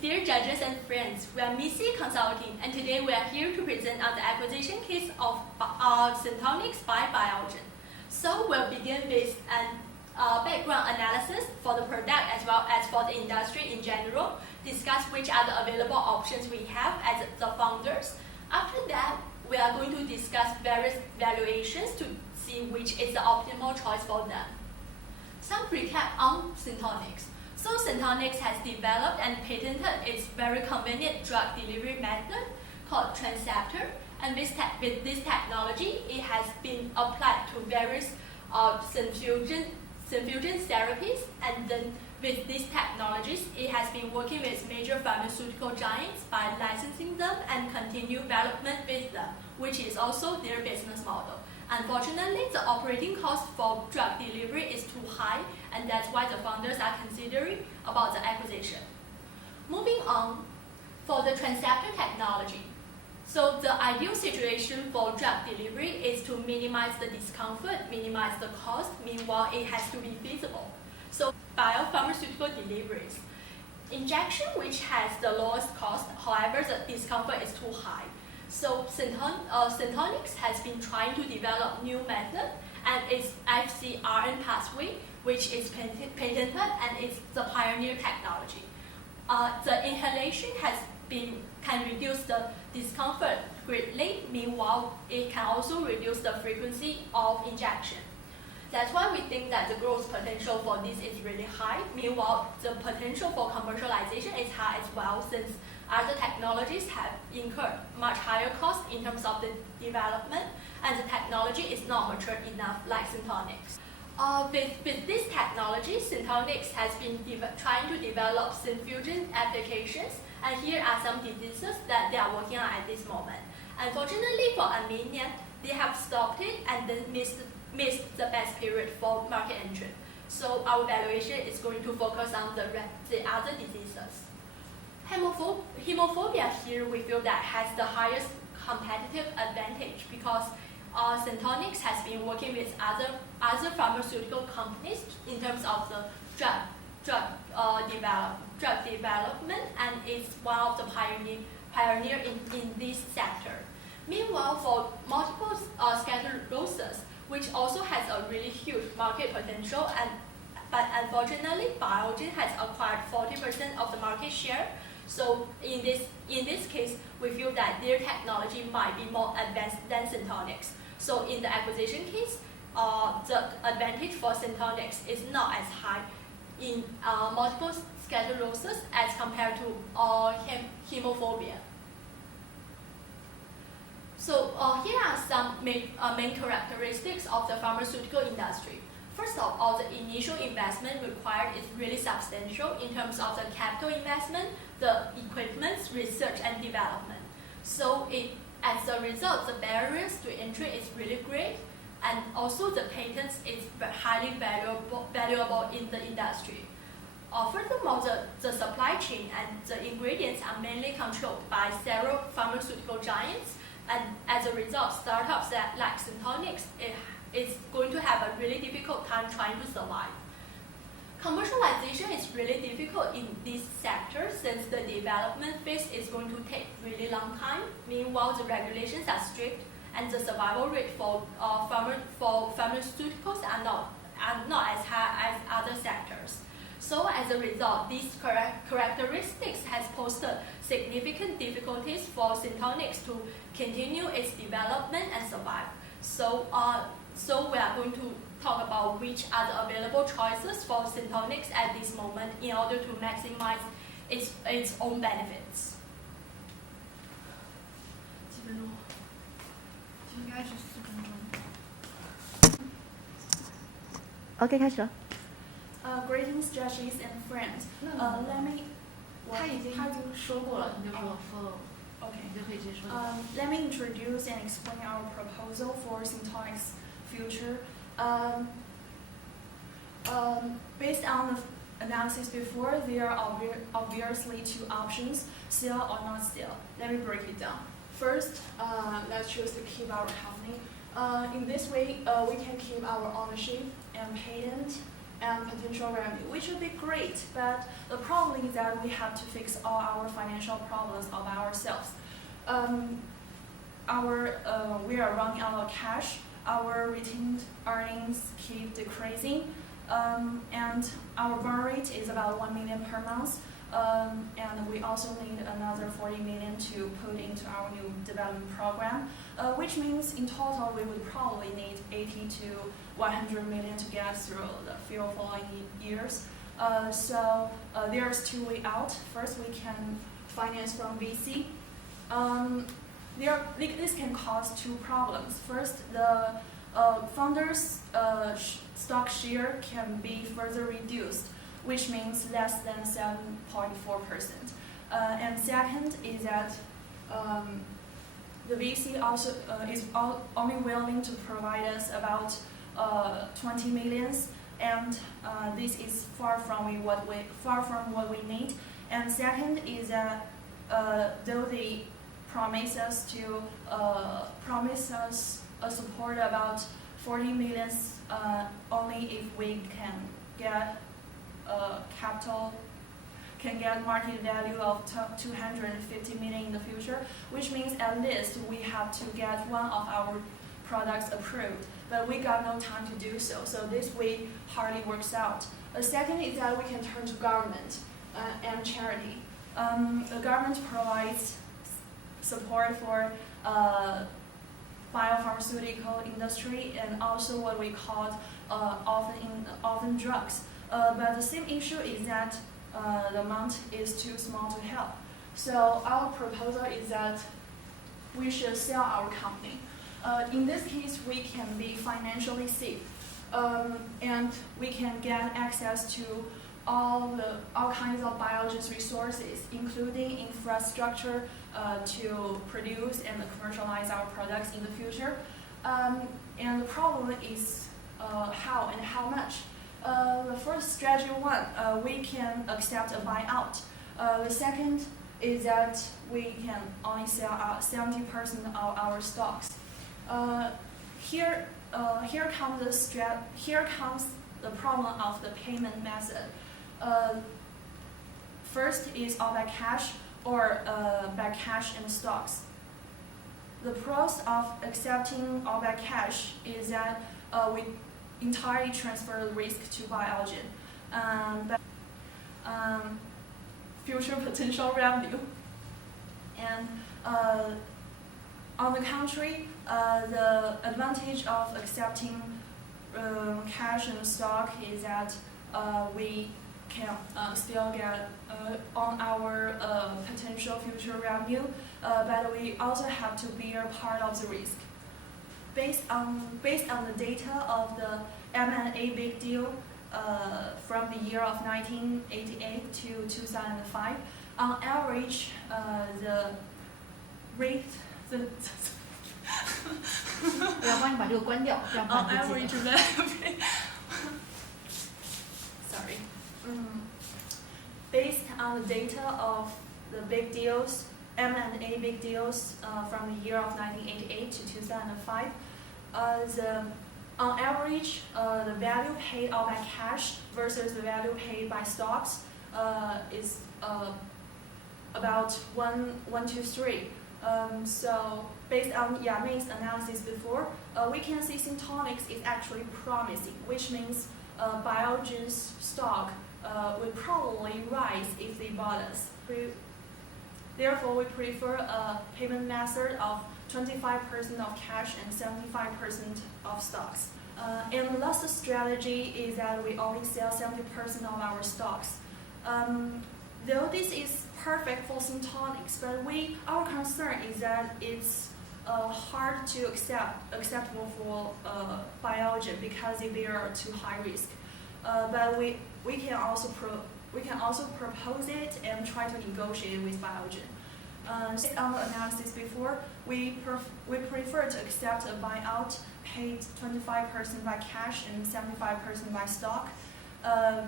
dear judges and friends, we are MECE Consulting, and today we are here to present on the acquisition case of Synthonics by Biogen. So we'll begin with an background analysis for the product as well as for the industry in general, discuss which are the available options we have as the founders. After that, we are going to discuss various valuations to see which is the optimal choice for them. Some recap on Synthonics. So Synthonics has developed and patented its very convenient drug delivery method called transceptor, and with this technology, it has been applied to various synfusion therapies, and then with these technologies, it has been working with major pharmaceutical giants by licensing them and continue development with them, which is also their business model. Unfortunately, the operating cost for drug delivery is too high, and that's why the founders are considering about the acquisition. Moving on, for the transceptor technology. So the ideal situation for drug delivery is to minimize the discomfort, minimize the cost, meanwhile it has to be feasible. So biopharmaceutical deliveries. Injection, which has the lowest cost, however the discomfort is too high. So Synthonics has been trying to develop new method, and its FcRn pathway, which is patented and it's the pioneer technology. The inhalation can reduce the discomfort greatly, meanwhile it can also reduce the frequency of injection. That's why we think that the growth potential for this is really high. Meanwhile, the potential for commercialization is high as well, since other technologies have incurred much higher cost in terms of the development, and the technology is not mature enough like Synthonics. With this technology, Synthonics has been trying to develop synfusion applications, and here are some diseases that they are working on at this moment. Unfortunately for anemia, they have stopped it and then missed the best period for market entry. So our valuation is going to focus on the other diseases. Hemophobia here we feel that has the highest competitive advantage because Synthonics has been working with other pharmaceutical companies in terms of the drug development, and it's one of the pioneer in this sector. Meanwhile, for multiple sclerosis, which also has a really huge market potential, but unfortunately, Biogen has acquired 40% of the market share. So in this case, we feel that their technology might be more advanced than Synthonics. So in the acquisition case, the advantage for Synthonics is not as high in multiple sclerosis as compared to hemophobia. So here are some main characteristics of the pharmaceutical industry. First of all, the initial investment required is really substantial in terms of the capital investment, the equipment, research, and development. So as a result, the barriers to entry is really great, and also the patents is highly valuable in the industry. Furthermore, the supply chain and the ingredients are mainly controlled by several pharmaceutical giants, and as a result, startups like Synthonics is going to have a really difficult time trying to survive. Commercialization is really difficult in this sector since the development phase is going to take really long time. Meanwhile, the regulations are strict, and the survival rate for pharmaceuticals are not as high as other sectors. So as a result, these characteristics has posed significant difficulties for Synthonics to continue its development and survive. So we are going to talk about which are the available choices for Synthonics at this moment in order to maximize its own benefits. 应该是4分钟。OK， 开始了。Greetings, judges and friends. Let me. 他已经说过了，你就说 follow。 Okay. 你就可以直接说。Let me introduce and explain our proposal for Synthonics' future. Based on the analysis before, there are obviously two options: sell or not sell. Let me break it down. First, let's choose to keep our company. In this way, we can keep our ownership and patent and potential revenue, which would be great, but the problem is that we have to fix all our financial problems of ourselves. We are running out of cash, our retained earnings keep decreasing, and our burn rate is about 1 million per month. And we also need another 40 million to put into our new development program, which means in total we would probably need 80 to 100 million to get through the few following years. So there's two ways out. First, we can finance from VC. This can cause two problems. First, the founders' stock share can be further reduced, which means less than 7.4%. And second is that the VC also is only willing to provide us about 20 millions, and this is far from what we need. And second is that though they promise us a support about 40 millions only if we can get market value of 250 million in the future, which means at least we have to get one of our products approved. But we got no time to do so, so this way hardly works out. The second is that we can turn to government and charity. The government provides support for biopharmaceutical industry and also what we call orphan drugs. But the same issue is that the amount is too small to help. So our proposal is that we should sell our company. In this case, we can be financially safe, and we can get access to all kinds of biological resources, including infrastructure to produce and commercialize our products in the future. And the problem is how and how much. The first strategy one, we can accept a buyout. The second is that we can only sell 70% of our stocks. Here comes the problem of the payment method. First is all by cash or by cash and stocks. The pros of accepting all by cash is that we entirely transfer the risk to Biogen, but future potential revenue. And on the contrary, the advantage of accepting cash and stock is that we can still get on our potential future revenue, but we also have to bear part of the risk. Based on the data of the M&A big deal from the year of 1988 to 2005, on average, the rate, 我要帮你把这个关掉，这样不然 on 不记 average 得。 sorry. Based on the data of the big deals, M&A big deals from the year of 1988 to 2005, on average, the value paid out by cash versus the value paid by stocks is about 1 to 3. So based on MECE analysis before, we can see Syntonix is actually promising, which means Biogen's stock will probably rise if they bought us. Therefore, we prefer a payment method of 25% of cash and 75% of stocks. And the last strategy is that we only sell 70% of our stocks. Though this is perfect for Syntonix, but our concern is that it's hard to acceptable for Biogen because they are too high risk. But we can also propose it and try to negotiate with Biogen. Based on the analysis before, we prefer to accept a buyout paid 25% by cash and 75% by stock,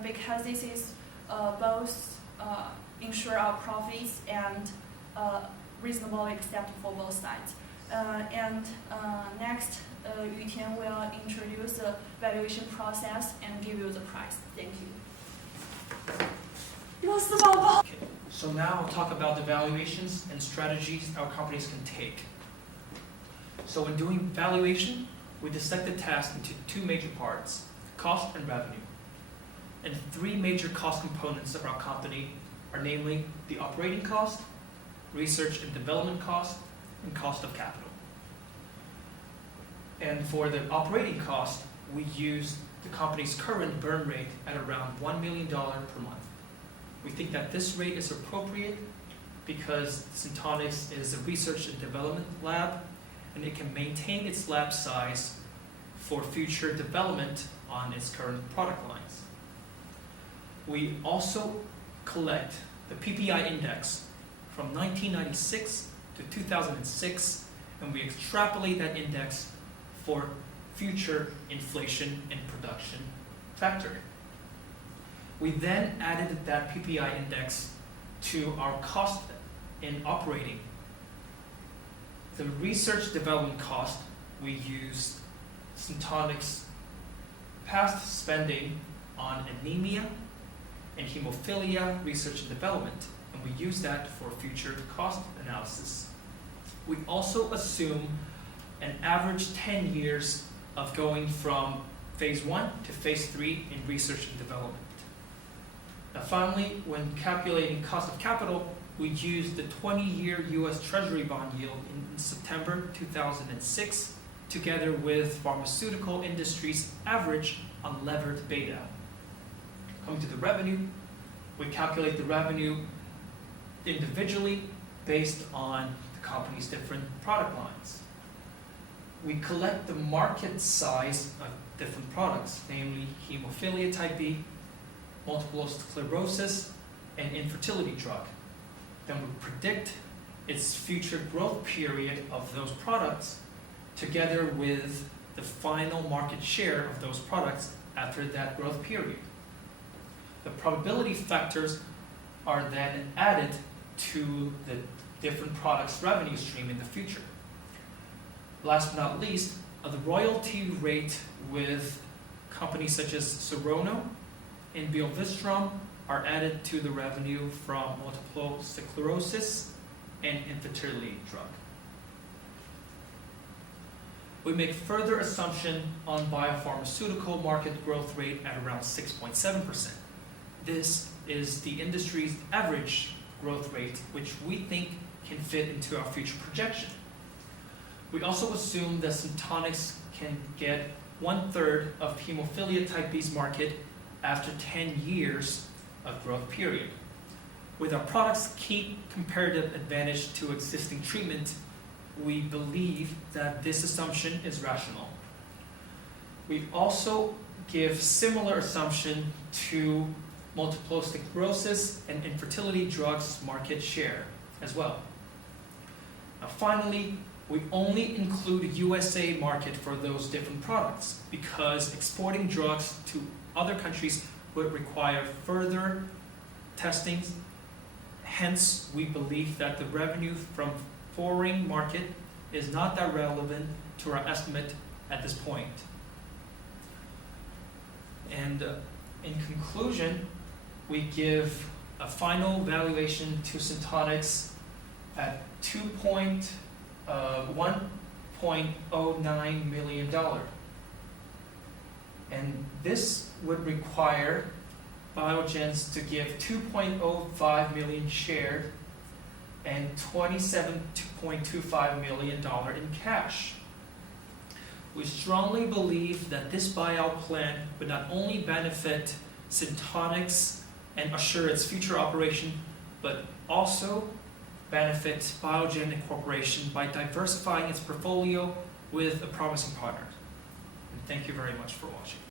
because this is both ensure our profits and reasonably acceptable for both sides. Next, Yutian will introduce the valuation process and give you the price. Thank you. 螺丝宝宝。 Okay, so now I'll talk about the valuations and strategies our companies can take. So when doing valuation, we dissect the task into two major parts, cost and revenue. And three major cost components of our company are namely the operating cost, research and development cost, and cost of capital. And for the operating cost, we use the company's current burn rate at around $1 million per month. We think that this rate is appropriate because Syntonix is a research and development lab, and it can maintain its lab size for future development on its current product lines. We also collect the PPI index from 1996 to 2006, and we extrapolate that index for future inflation and production factor. We then added that PPI index to our cost in operating. The research development cost, we used Syntonix past spending on anemia and hemophilia research and development, and we use that for future cost analysis. We also assume an average 10 years of going from phase 1 to phase 3 in research and development. Now finally, when calculating cost of capital, we used the 20-year US Treasury bond yield in September 2006, together with pharmaceutical industry's average unlevered beta. Coming to the revenue, we calculate the revenue individually based on the company's different product lines. We collect the market size of different products, namely hemophilia type B, multiple sclerosis, and infertility drug. Then we predict its future growth period of those products together with the final market share of those products after that growth period. The probability factors are then added to the different products' revenue stream in the future. Last but not least, the royalty rate with companies such as Serono and Biovistrom are added to the revenue from multiple sclerosis and infertility drug. We make further assumption on biopharmaceutical market growth rate at around 6.7%. This is the industry's average growth rate, which we think can fit into our future projection. We also assume that Syntonix can get 1/3 of hemophilia type B's market after 10 years of growth period. With our product's key comparative advantage to existing treatment, we believe that this assumption is rational. We also give similar assumption to multiple sclerosis and infertility drugs market share as well. Now finally, we only include USA market for those different products because exporting drugs to other countries would require further testings. Hence, we believe that the revenue from foreign market is not that relevant to our estimate at this point. And in conclusion, we give a final valuation to Syntonix at $1.09 million. And this would require Biogens to give 2.05 million shares and $27.25 million in cash. We strongly believe that this buyout plan would not only benefit Syntonix and assure its future operation, but also benefit Biogen Incorporation by diversifying its portfolio with a promising partner. And thank you very much for watching.